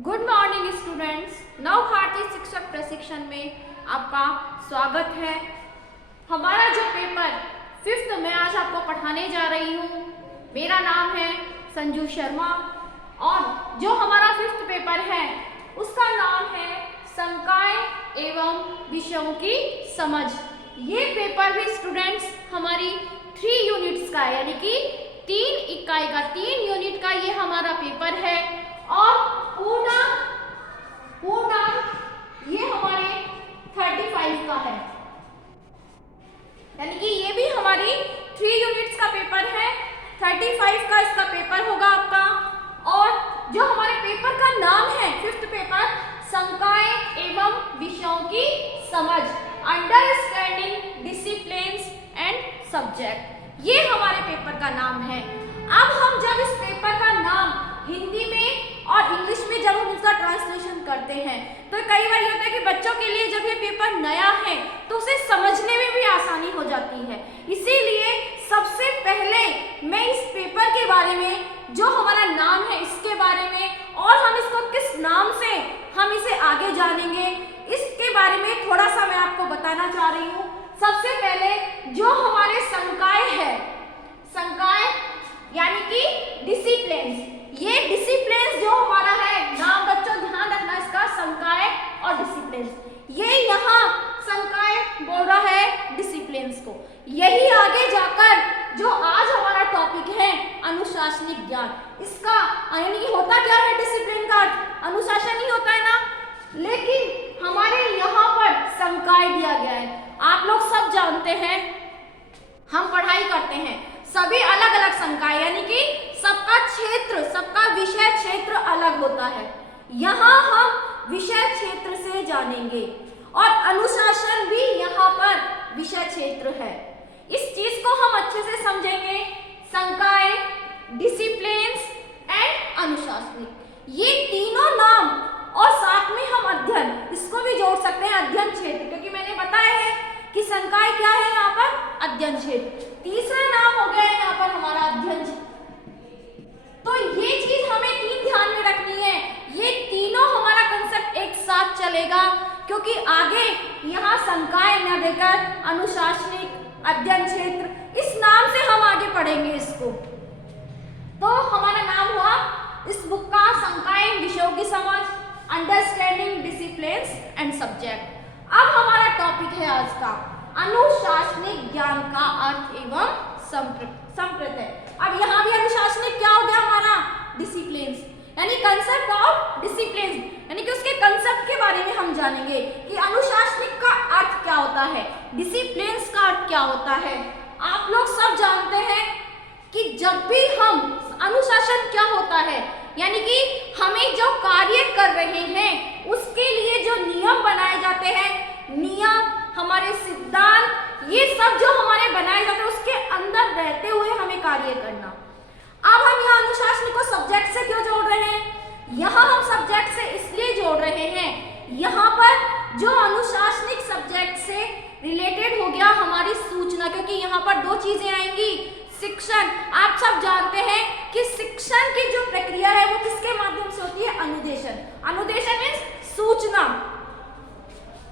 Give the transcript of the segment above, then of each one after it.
Good morning students. नव भारतीय शिक्षक प्रशिक्षण में आपका स्वागत है। हमारा जो पेपर 5th में आज आपको पढ़ाने जा रही हूँ, मेरा नाम है संजू शर्मा और जो हमारा 5th पेपर है उसका नाम है संकाय एवं विषयों की समझ। ये पेपर भी स्टूडेंट्स हमारी 3 यूनिट्स का यानी कि 3 इकाई का 3 यूनिट का ये हमारा पेपर है और पूर्ण ये हमारे 35 का है, यानी कि ये भी हमारी 3 यूनिट्स का पेपर है। 35 का इसका पेपर होगा आपका। और जो हमारे पेपर का नाम है 5th पेपर संकाय एवं विषयों की समझ, अंडरस्टैंडिंग डिसिप्लिन्स एंड सब्जेक्ट, ये हमारे पेपर का नाम है। अब हम जब इस पेपर का नाम हिंदी में और इंग्लिश में जब हम इसका ट्रांसलेशन करते हैं तो कई बार होता है कि बच्चों के लिए जब ये पेपर नया है तो उसे समझने में भी आसानी हो जाती है। इसीलिए सबसे पहले मैं इस पेपर के बारे में, जो हमारा नाम है इसके बारे में और हम इसको किस नाम से हम इसे आगे जानेंगे, इसके बारे में थोड़ा सा मैं आपको बताना चाह रही हूँ। सबसे पहले जो हमारे संकाय है, संकाय यानी कि डिसिप्लिन्स, ये डिसिप्लिन्स जो हमारा है नाम, बच्चों ध्यान रखना इसका, संकाय और डिसिप्लिन्स, ये यहाँ संकाय बोल रहा है डिसिप्लिन्स को। यही आगे जाकर जो आज हमारा टॉपिक है अनुशासनिक ज्ञान, इसका यानी कि होता क्या है डिसिप्लिन का अर्थ अनुशासन ही होता है ना, लेकिन हमारे यहाँ पर संकाय दिया गया है। आप लोग सब जानते हैं, हम पढ़ाई करते हैं, सभी अलग अलग संकाय यानी कि सबका क्षेत्र, सबका विषय क्षेत्र अलग होता है। यहाँ हम विषय क्षेत्र से जानेंगे और अनुशासन भी यहाँ पर विषय क्षेत्र है। इस चीज को हम अच्छे से समझेंगे। संकाय, डिसिप्लिन्स एंड अनुशासनिक, ये तीनों नाम और साथ में हम अध्ययन, इसको भी जोड़ सकते हैं अध्ययन क्षेत्र, क्योंकि मैंने बताया है कि संकाय क्या है यहाँ पर अध्ययन क्षेत्र। तीसरा नाम हो गया है यहाँ पर हमारा अध्ययन क्षेत्र। तो ये चीज हमें 3 ध्यान में रखनी है, ये तीनों हमारा कंसेप्ट एक साथ चलेगा, क्योंकि आगे यहाँ संकाय न देकर अनुशासनिक, अध्ययन क्षेत्र, इस नाम से हम आगे पढ़ेंगे इसको। तो हमारा नाम हुआ इस बुक का संकाय विषयों की समझ, अंडरस्टैंडिंग डिसिप्लिन्स एंड सब्जेक्ट। अब हमारा टॉपिक है आज का अनुशासनिक ज्ञान का अर्थ एवं संप्रत्यय। अब यहाँ भी अनुशासनिक क्या हो गया हमारा डिसिप्लिन्स, यानी कंसेप्ट ऑफ डिसिप्लिन्स, यानी कि उसके कंसेप्ट के बारे में हम जानेंगे कि अनुशासनिक का अर्थ क्या होता है, डिसिप्लिन्स का अर्थ क्या होता है। आप लोग सब जानते हैं कि जब भी हम, अनुशासन क्या होता है, यानी कि हमें जो कार्य कर रहे हैं उसके लिए जो नियम बनाए जाते हैं, नियम, हमारे सिद्धांत, ये सब जो हमारे बनाए जाते हैं उसके अंदर रहते हुए हमें कार्य करना। अब हम यहाँ अनुशासन को सब्जेक्ट से क्यों जोड़ रहे हैं, यहाँ हम सब्जेक्ट से इसलिए जोड़ रहे हैं, यहाँ पर जो अनुशासनिक सब्जेक्ट से रिलेटेड हो गया हमारी सूचना, क्योंकि यहाँ पर 2 चीजें आएंगी। शिक्षण, आप सब जानते हैं कि शिक्षण की जो प्रक्रिया है वो किसके माध्यम से होती है, अनुदेशन। अनुदेशन मीन्स सूचना।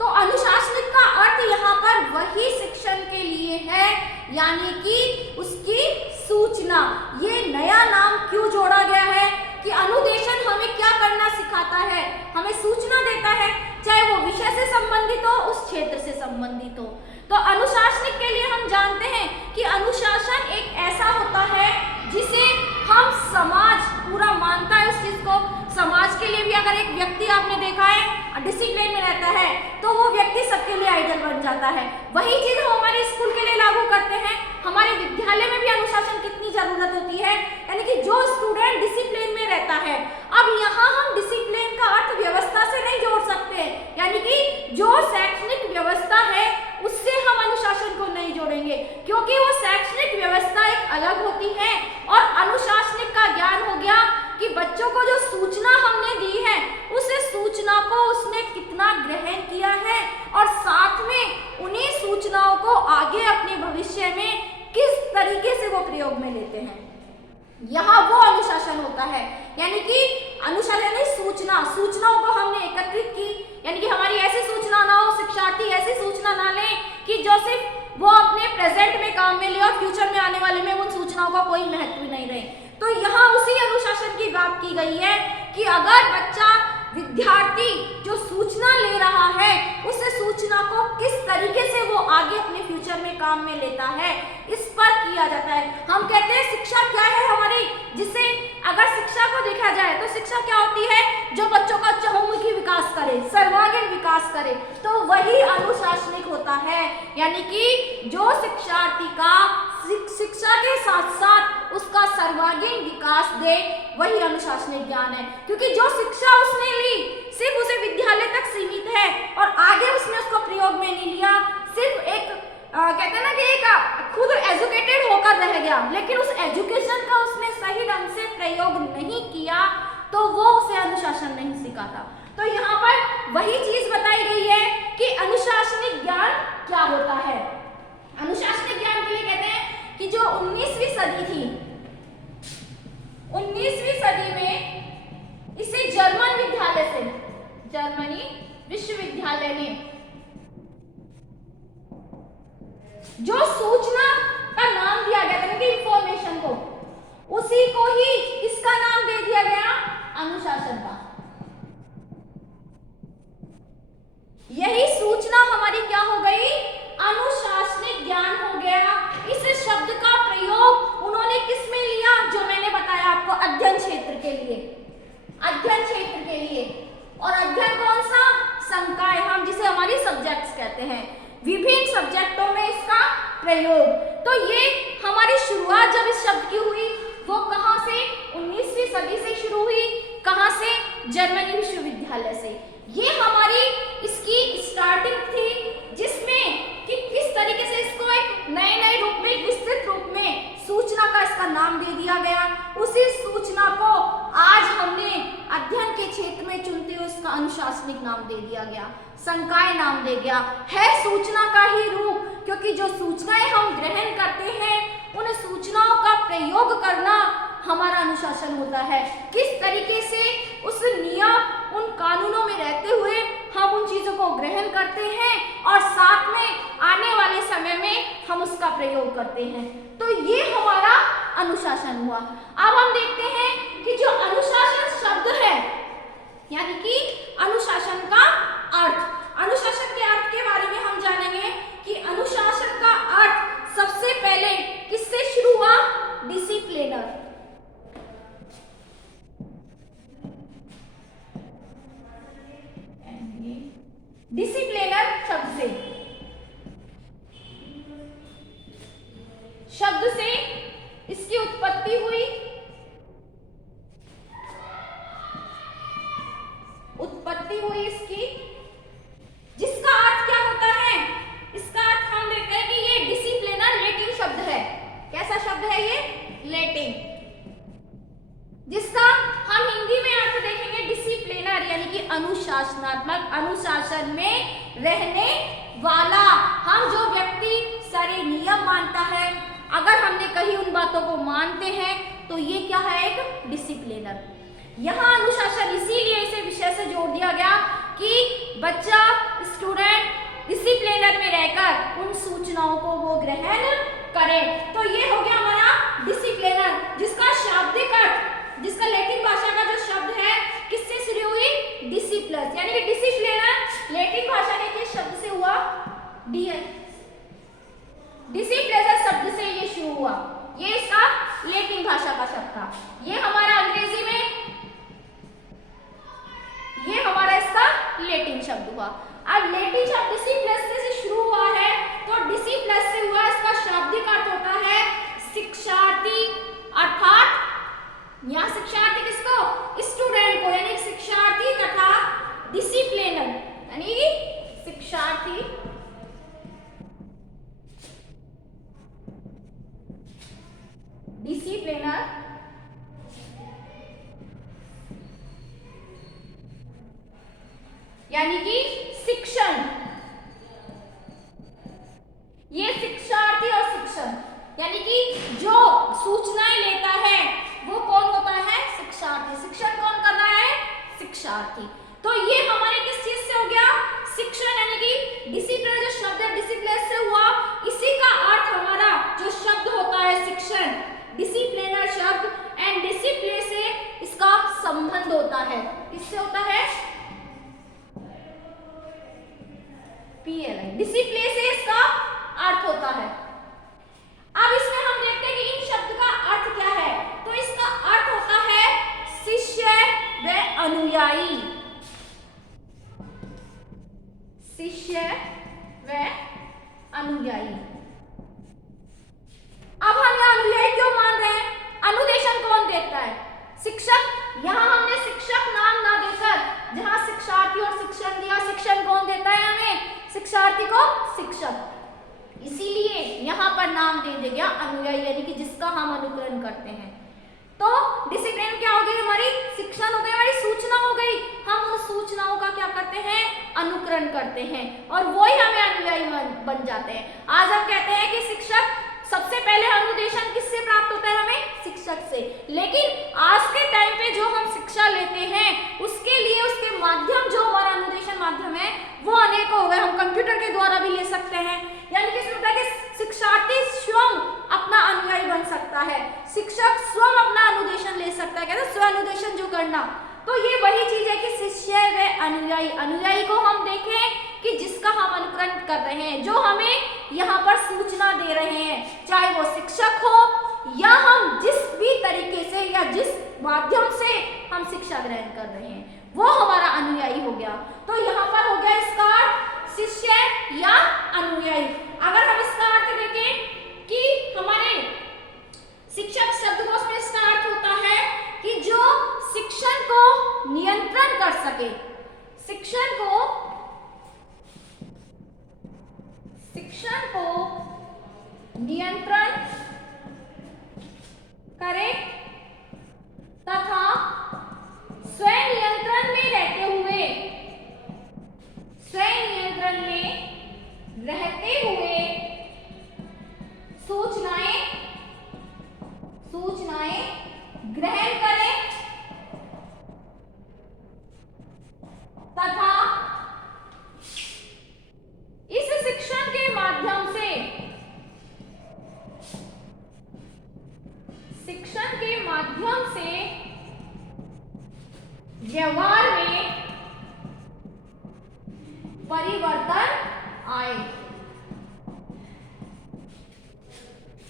तो अनुशासनिक का अर्थ यहाँ पर वही शिक्षण के लिए है, यानी कि उसकी सूचना। ये नया नाम क्यों जोड़ा गया है कि अनुदेशन हमें क्या करना सिखाता है, हमें सूचना देता है, चाहे वो विषय से संबंधित हो, उस क्षेत्र से संबंधित हो। तो अनुशासनिक के लिए हम जानते हैं कि अनुशासन एक ऐसा होता है जिसे हम समाज पूरा मानता है उस चीज को। समाज के लिए भी अगर एक व्यक्ति आपने देखा है डिसिप्लिन में रहता है तो वो व्यक्ति सबके लिए आइडल बन जाता है। वही चीज हम हमारे स्कूल के लिए लागू करते हैं। हमारे विद्यालय में भी अनुशासन कितनी जरूरत होती है, यानी कि जो स्टूडेंट डिसिप्लिन में रहता है। अब यहाँ हम डिसिप्लिन का अर्थ व्यवस्था से नहीं जोड़ सकते, यानी कि जो शैक्षणिक व्यवस्था है उससे हम अनुशासन को नहीं जोड़ेंगे, क्योंकि वो शैक्षणिक व्यवस्था एक अलग होती है और अनुशासनिक का ज्ञान हो गया कि बच्चों को जो सूचना हमने दी है उस सूचना को उसने कितना ग्रहण किया है और साथ में उन्हीं सूचनाओं को आगे अपने भविष्य में किस तरीके से वो प्रयोग में लेते हैं। यहाँ वो अनुशासन अनुशासन होता है। यानी कि अनुशासन यानी सूचना, सूचनाओं को हमने एकत्रित की, यानी कि हमारी ऐसी सूचना ना हो, शिक्षार्थी ऐसी सूचना ना लें कि जो सिर्फ वो अपने प्रेजेंट में काम में ले और फ्यूचर में आने वाले में उन सूचनाओं का कोई महत्व नहीं रहे। तो यहाँ उसी अनुशासन की बात की गई है कि अगर बच्चा, विद्यार्थी जो सूचना ले रहा है, उस सूचना को किस तरीके से वो आगे अपने फ्यूचर में काम में लेता है, इस पर किया जाता है। हम कहते हैं शिक्षा क्या है हमारी, जिसे अगर शिक्षा को देखा जाए तो शिक्षा क्या होती है, जो बच्चों का चहुमुखी विकास करे, सर्वांगीण विकास करे, तो वही अनुशासनिक होता है। यानी कि जो शिक्षार्थी का शिक्षा के साथ साथ उसका सर्वांगीण विकास दे, वही अनुशासनिक ज्ञान है। क्योंकि जो शिक्षा उसने ली सिर्फ उसे विद्यालय तक सीमित है और आगे उसने उसको प्रयोग में नहीं लिया, सिर्फ एक कहते हैं ना कि एक खुद एजुकेटेड होकर रह गया, लेकिन उस एजुकेशन का उसने सही ढंग से प्रयोग नहीं किया, तो वो उसे अनुशासन नहीं सिखाता। तो यहाँ पर वही चीज बताई गई है कि अनुशासनिक ज्ञान क्या होता है। अनुशासनिक ज्ञान के लिए कहते हैं कि जो 19वीं सदी थी, 19वीं सदी में इसे जर्मन विद्यालय से, जर्मनी विश्वविद्यालय ने जो सूचना का नाम दिया गया था, इंफॉर्मेशन को, उसी को ही इसका नाम दे दिया गया अनुशासन का। यही सूचना हमारी क्या हो गई, अनुशासनिक ज्ञान हो गया। इस शब्द का प्रयोग उन्होंने किस में लिया, जो मैंने बताया आपको, अध्ययन क्षेत्र के लिए, अध्ययन क्षेत्र के लिए। और अध्ययन कौन सा, संकाय, हम जिसे हमारी सब्जेक्ट्स कहते हैं, विभिन्न सब्जेक्टों में इसका प्रयोग। तो ये हमारी शुरुआत जब इस शब्द की हुई वो कहां से, 19वीं सदी से शुरू हुई। कहां से, जर्मनी विश्वविद्यालय से। ये हमारी इसकी स्टार्टिंग थी, जिसमें कि किस तरीके से इसको एक नए रूप में, एक विस्तृत रूप में सूचना का इसका नाम दे दिया गया। उसी सूचना को आज हमने अध्ययन के क्षेत्र में चुनते हुए इसका अनुशासनिक नाम दे दिया गया, संकाय नाम दे गया है। सूचना का ही रूप, क्योंकि जो सूचनाएं हम ग्रहण करते हैं उन सूचनाओं का प्रयोग करना हमारा अनुशासन होता है। किस तरीके से उस नियम, उन कानूनों में रहते हुए हम उन चीजों को ग्रहण करते हैं और साथ में आने वाले समय में हम उसका प्रयोग करते हैं, तो ये हमारा अनुशासन हुआ। अब हम देखते हैं कि जो अनुशासन शब्द है, यानी कि अनुशासन का अर्थ, अनुशासन के अर्थ के बारे में हम जानेंगे कि अनुशासन का अर्थ सबसे पहले किससे शुरू हुआ, डिसिप्लिनर। डिसिप्लिनर शब्द से इसकी उत्पत्ति हुई। इसकी, जिसका अर्थ क्या होता है, इसका अर्थ हम देखते हैं कि ये डिसिप्लिनर लैटिन शब्द है। कैसा शब्द है ये, लैटिन, जिसका हम हिंदी में अर्थ देखेंगे डिसिप्लिनर, यानी कि अनुशासनात्मक, अनुशासन में रहने वाला। हम जो व्यक्ति सारे नियम मानता है, अगर हमने कहीं उन बातों को मानते हैं, तो ये क्या है, एक डिसिप्लिनर। यहाँ अनुशासन इसीलिए इसे विषय से जोड़ दिया गया कि बच्चा, स्टूडेंट डिसिप्लिनर में रहकर उन सूचनाओं को वो ग्रहण करे। तो ये हो गया हमारा डिसिप्लिनर, जिसका शाब्दिक अर्थ, जिसका लैटिन भाषा का जो शब्द है किससे शुरू हुई, डिसिप्लस, यानी कि डिसिप्लिनर लैटिन भाषा के किस शब्द से हुआ, डिसिप्लेजर शब्द से ये शुरू हुआ। ये इसका लैटिन भाषा का शब्द था। ये हमारा अंग्रेजी में, ये हमारा इसका लैटिन शब्द हुआ। अब लैटिन शब्द डिसिप्लस से शुरू हुआ है, तो डिसिप्लस से हुआ, इसका शाब्दिक अर्थ होता है शिक्षार्थी, अर्थात यहाँ शिक्षार्थी किसको, स्टूडेंट को, यानी शिक्षार्थी तथा डिसिप्लिनर, यानी शिक्षार्थी डिसिप्लिनर यानी कि शिक्षण, ये शिक्षार्थी और शिक्षण, यानी कि जो सूचनाएं लेता है वो कौन होता है, शिक्षार्थी। तो ये हमारे किस चीज से हो गया, शिक्षण यानी कि डिसिप्लिन, जो शब्द है डिसिप्लिन से हुआ। इसी का अर्थ हमारा जो शब्द होता है शिक्षण, डिसिप्लिनर शब्द, एंड डिसिप्लिन से इसका संबंध होता है। किससे होता है, PLI, डिसिप्लिन से इसका अर्थ होता है। अब इसमें हम देखते हैं कि इन शब्द का अर्थ क्या है। तो इसका अर्थ होता है शिष्य व अनुयायी, शिष्य व अनुयायी। अब हम यहाँ अनुयायी क्यों मान रहे हैं, अनुदेशन कौन देता है, शिक्षक। यहाँ हमने शिक्षक नाम ना देकर जहाँ शिक्षार्थी और शिक्षण दिया, शिक्षण कौन देता है हमें, शिक्षार्थी को शिक्षक, इसीलिए यहाँ पर नाम दे दिया अनुयायी, यानी कि जिसका हम अनुकरण करते हैं। तो डिसिप्लिन क्या हो गई हमारी, शिक्षण हो गई, हमारी सूचना हो गई। हम उन सूचनाओं का क्या करते हैं, अनुकरण करते हैं, और वही हमें अनुयायी बन जाते हैं। आज हम कहते हैं कि शिक्षक, सबसे पहले अनुदेशन किससे प्राप्त होता है, हमें शिक्षक से। लेकिन आज के टाइम पे जो हम शिक्षा लेते हैं उसके लिए उसके माध्यम, जो हमारा अनुदेशन माध्यम है वो अनेक हो गए। हम कंप्यूटर के द्वारा भी ले सकते हैं, यानी कि इसमें कि शिक्षार्थी स्वयं अपना अनुयायी बन सकता है, शिक्षक स्वयं अपना अनुदेशन ले सकता है, कहते हैं स्व अनुदेशन जो करना। तो ये वही चीज है कि शिष्य व अनुयायी। अनुयायी को हम देखें कि जिसका हम अनुकरण कर रहे हैं, जो हमें यहाँ पर सूचना दे रहे हैं, चाहे वो शिक्षक हो या हम जिस भी तरीके से या जिस माध्यम से हम शिक्षा ग्रहण कर रहे हैं, वो हमारा अनुयायी हो गया। तो यहाँ पर हो गया इसका अर्थ शिष्य या अनुयायी। अगर हम इसका अर्थ देखें कि हमारे शिक्षक शब्दकोश में इसका अर्थ होता है कि जो शिक्षण को नियंत्रण कर सके, शिक्षण को नियंत्रण करे तथा स्वयं नियंत्रण में रहते हुए, स्वयं नियंत्रण में रहते हुए सूचनाएं ग्रहण करें तथा इस शिक्षण के माध्यम से, शिक्षण के माध्यम से व्यवहार में परिवर्तन आए।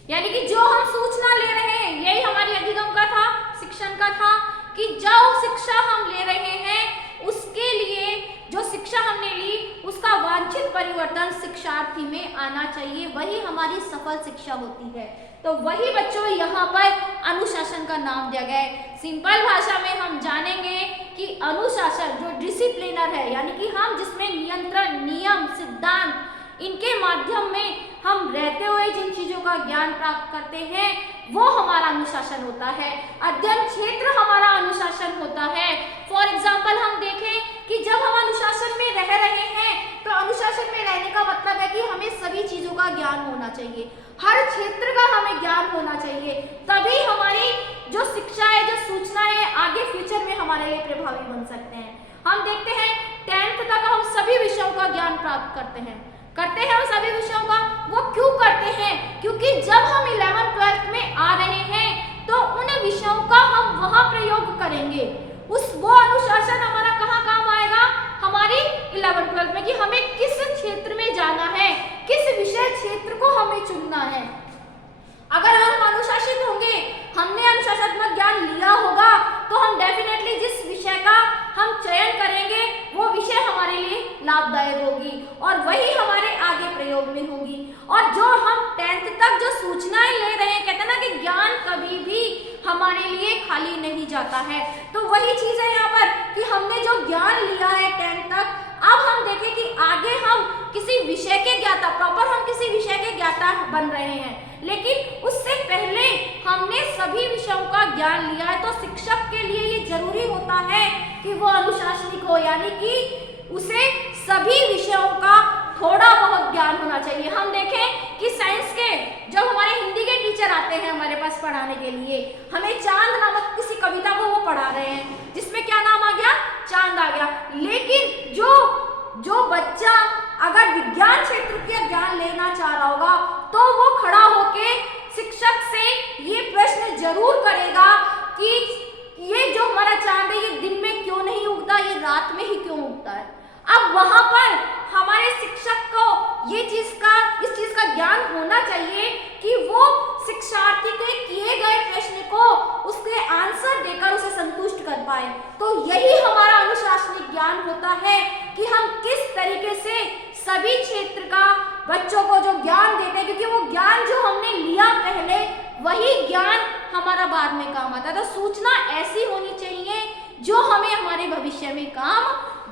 यानी कि जो हम सूचना ले रहे हैं, यही हमारी अधिगम का था, शिक्षण का था, कि जो शिक्षा हम ले रहे हैं उसके लिए, जो शिक्षा हमने ली उसका वांछित परिवर्तन शिक्षार्थी में आना चाहिए, वही हमारी सफल शिक्षा होती है। तो वही बच्चों यहाँ पर अनुशासन का नाम दिया गया है। सिंपल भाषा में हम जानेंगे कि अनुशासन जो डिसिप्लिनर है, यानी कि हम जिसमें नियंत्रण, नियम, सिद्धांत, इनके माध्यम में हम रहते हुए जिन चीजों का ज्ञान प्राप्त करते हैं वो हमारा अनुशासन होता है। अध्ययन क्षेत्र हमारा अनुशासन होता है। फॉर एग्जाम्पल हम देखें कि जब हम अनुशासन में रह रहे हैं तो अनुशासन में रहने का मतलब है कि हमें सभी चीजों का ज्ञान होना चाहिए, हर क्षेत्र का हमें ज्ञान होना चाहिए, तभी हमारी जो शिक्षा है, जो सूचना है, आगे फ्यूचर में हमारे लिए प्रभावी बन सकते हैं। हम देखते हैं 10th तक हम सभी विषयों का ज्ञान प्राप्त करते हैं हम सभी विषयों का। वो क्यों करते हैं? क्योंकि जब हम 11th 12th में आ रहे हैं तो उन विषयों का हम वहां प्रयोग करेंगे। वो अनुशासन हमारा कहाँ काम आएगा? हमारी 11th 12th में, कि हमें किस क्षेत्र में जाना है, किस विषय क्षेत्र को हमें चुनना है। अगर हम अनुशासित होंगे, हमने अनुशासनात्मक ज्ञान लिया होगा, तो हम डेफिनेटली जिस विषय का हम चयन करेंगे वो विषय हमारे लिए लाभदायक होगी और वही हमारे आगे प्रयोग में होगी। और जो हम 10th तक जो सूचनाएं ले रहे हैं, कहते हैं ना कि ज्ञान कभी भी हमारे लिए खाली नहीं जाता है। तो वही चीज है यहाँ पर कि हमने जो ज्ञान लिया है 10th तक, अब हम देखें कि आगे हम किसी विषय के ज्ञाता, प्रॉपर हम किसी विषय के ज्ञाता बन रहे हैं, लेकिन उससे पहले हमने सभी विषयों का ज्ञान लिया है। तो शिक्षक के लिए ये जरूरी होता है कि वो अनुशासनिक हो, यानी कि उसे सभी विषयों का थोड़ा बहुत ज्ञान होना चाहिए। हम देखें कि साइंस के जब हमारे हिंदी के टीचर आते हैं हमारे पास पढ़ाने के लिए, हमें चांद नामक किसी कविता को वो पढ़ा रहे हैं, जिसमें क्या नाम आ गया? चांद पाए। तो यही हमारा अनुशासनिक ज्ञान होता है कि हम किस तरीके से सभी क्षेत्र का बच्चों को जो ज्ञान देते हैं, क्योंकि वो ज्ञान जो हमने लिया पहले वही ज्ञान हमारा बाद में काम आता है। तो सूचना ऐसी होनी चाहिए जो हमें हमारे भविष्य में काम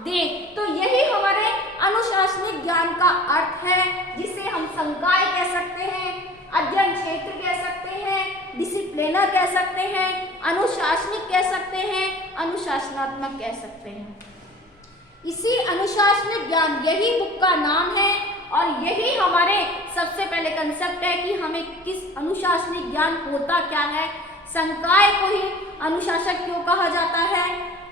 दे। तो यही हमारे अनुशासनिक ज्ञान का अर्थ है, जिसे हम संकाय कह सकते हैं, अध्ययन क्षेत्र कह सकते हैं, डिसिप्लिनर कह सकते हैं, अनुशासनिक कह सकते हैं, अनुशासनात्मक कह सकते हैं। इसी अनुशासनिक ज्ञान, यही बुक का नाम है और यही हमारे सबसे पहले कंसेप्ट है कि हमें किस अनुशासनिक ज्ञान होता क्या है, संकाय को ही अनुशासक क्यों कहा जाता है,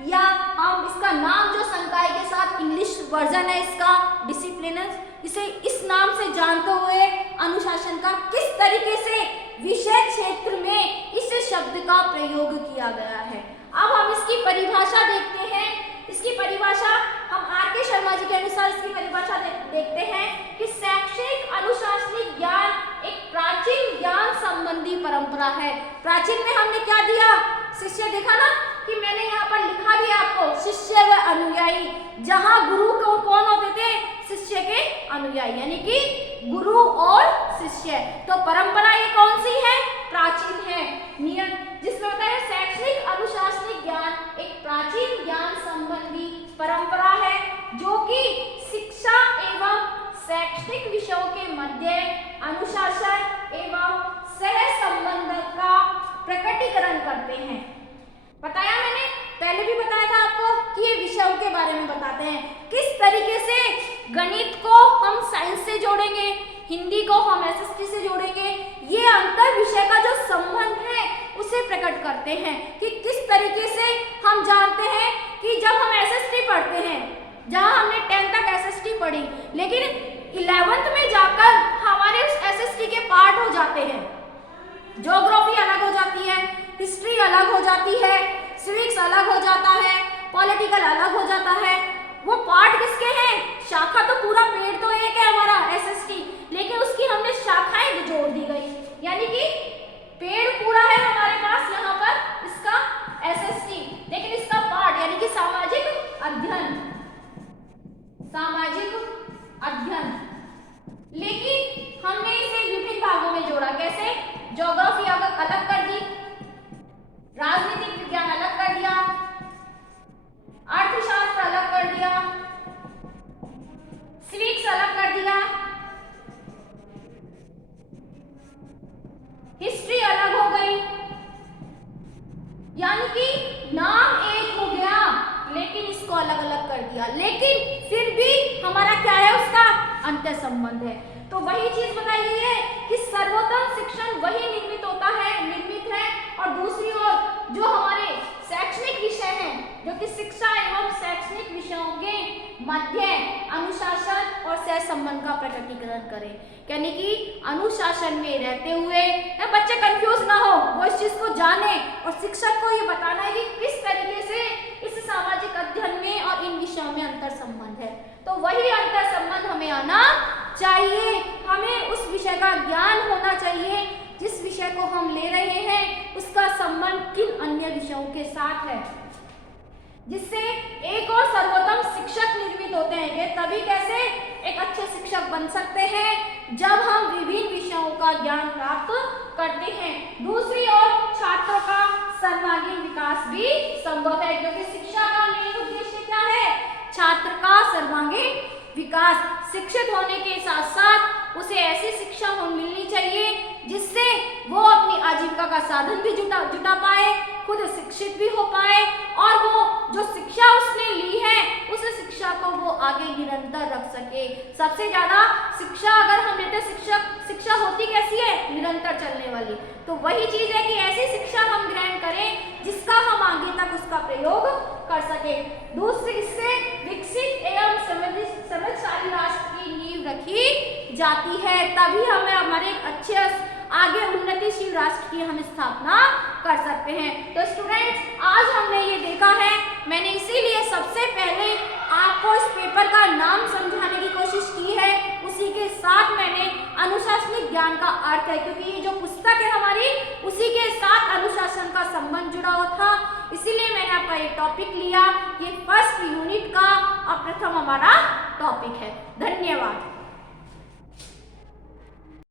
या हम इसका नाम जो संकाय के साथ इंग्लिश वर्जन है इसका डिसिप्लिनर, इसे इस नाम से जानते हुए अनुशासन का किस तरीके से विषय क्षेत्र में इस शब्द का प्रयोग किया गया है। अब हम इसकी परिभाषा देखते हैं। इसकी परिभाषा हम आर.के. शर्मा जी के अनुसार इसकी परिभाषा देखते हैं कि शैक्षणिक अनुशासनिक ज्ञान एक प्राचीन ज्ञान संबंधी परंपरा है। प्राचीन में हमने क्या दिया, शिष्य, देखा ना कि मैंने यहाँ पर लिखा भी आपको, शिष्य व अनुयायी, जहाँ गुरु को कौन होते थे, शिष्य के अनुयायी, यानी कि गुरु और शिष्य। तो परंपरा ये कौन सी है, प्राचीन है, नियम जिसमें होता है शैक्षणिक अनुशासनिक ज्ञान एक प्राचीन ज्ञान संबंधी परंपरा है जो कि शिक्षा एवं शैक्षणिक विषयों के मध्य अनुशासन एवं सह संबंध का प्रकटीकरण करते हैं। बताया मैंने, पहले भी बताया था आपको कि ये विषयों के बारे में बताते हैं, किस तरीके से गणित को हम साइंस से जोड़ेंगे, हिंदी को हम एसएसटी से जोड़ेंगे, ये अंतर विषय का जो संबंध है उसे प्रकट करते हैं। कि किस तरीके से हम जानते हैं कि जब हम एसएसटी पढ़ते हैं, जहां हमने 10th तक एसएसटी पढ़ी, लेकिन 11th में जाकर हमारे उस एसएसटी के पार्ट हो जाते हैं, ज्योग्राफी अलग हो जाती है, हिस्ट्री अलग हो जाती है, सिविक्स अलग हो जाता है, पॉलिटिकल अलग हो जाता है। वो पार्ट किसके हैं, शाखा तो पूरा पेड़ तो एक है हमारा एसएसटी, लेकिन उसकी हमने शाखाएं जोड़ दी गई, यानी कि पेड़ पूरा है हमारे पास यहाँ पर इसका एसएसटी, लेकिन इसका पार्ट यानी कि सामाजिक अध्ययन, सामाजिक अध्ययन, लेकिन हमने इसे विभिन्न भागों में जोड़ा। कैसे, ज्योग्राफी अलग कर दी, राजनीतिक विज्ञान अलग कर दिया, अर्थशास्त्र अलग कर दिया, सिविक्स अलग कर दिया, हिस्ट्री अलग हो गई, यानी कि नाम एक हो गया लेकिन इसको अलग अलग कर दिया, लेकिन फिर भी हमारा क्या है, उसका अंतर संबंध है। तो वही चीज बताई गई है कि सर्वोत्तम शिक्षण वही निर्मित है, और दूसरी ओर जो हमारे शैक्षणिक विषय हैं, जो कि शिक्षा एवं शैक्षणिक विषयों के मध्य अनुशासन और सह संबंध का प्रकटीकरण करें। यानी कि अनुशासन में रहते हुए बच्चे कंफ्यूज ना हो, वो इस चीज को जाने, और शिक्षक को ये बताना है कि किस तरीके से इस सामाजिक अध्ययन में और इन विषयों में अंतर संबंध है। तो वही अंतर संबंध हमें आना चाहिए, हमें उस विषय का ज्ञान होना चाहिए, जिस विषय को हम ले रहे हैं उसका संबंध किन अन्य विषयों के साथ है, जिससे एक और सर्वोत्तम शिक्षक निर्मित होते हैं। ये तभी कैसे एक अच्छे शिक्षक बन सकते हैं, जब हम विभिन्न विषयों का ज्ञान प्राप्त करते हैं। दूसरी ओर छात्रों का सर्वांगीण विकास भी संभव है, क्योंकि शिक्षा का मेन उद्देश्य क्या है, छात्र का सर्वांगीण विकास। शिक्षित होने के साथ साथ उसे ऐसी शिक्षा मिलनी चाहिए जिससे वो अपनी आजीविका का साधन भी जुटा पाए, खुद शिक्षित भी हो पाए, और वो जो शिक्षा उसने ली है उस शिक्षा को वो आगे निरंतर रख सके। सबसे ज्यादा शिक्षा अगर हम लेते, शिक्षा होती कैसी है, निरंतर चलने वाली। तो वही चीज है कि ऐसी शिक्षा हम ग्रहण करें जिसका हम आगे तक उसका प्रयोग कर सके। दूसरी, इससे विकसित एवं समृद्धशाली राष्ट्र की नींव रखी जाती है, तभी हमें हमारे एक अच्छे आगे उन्नतिशील राष्ट्र की हम स्थापना कर सकते हैं। तो स्टूडेंट्स, आज हमने ये देखा है, मैंने इसीलिए सबसे पहले आपको इस पेपर का नाम समझाने की कोशिश की है, उसी के साथ मैंने अनुशासनिक ज्ञान का अर्थ है, क्योंकि ये जो पुस्तक है हमारी उसी के साथ अनुशासन का संबंध जुड़ा हुआ था, इसीलिए मैंने आपका का ये टॉपिक लिया। ये फर्स्ट यूनिट का और प्रथम हमारा टॉपिक है। धन्यवाद।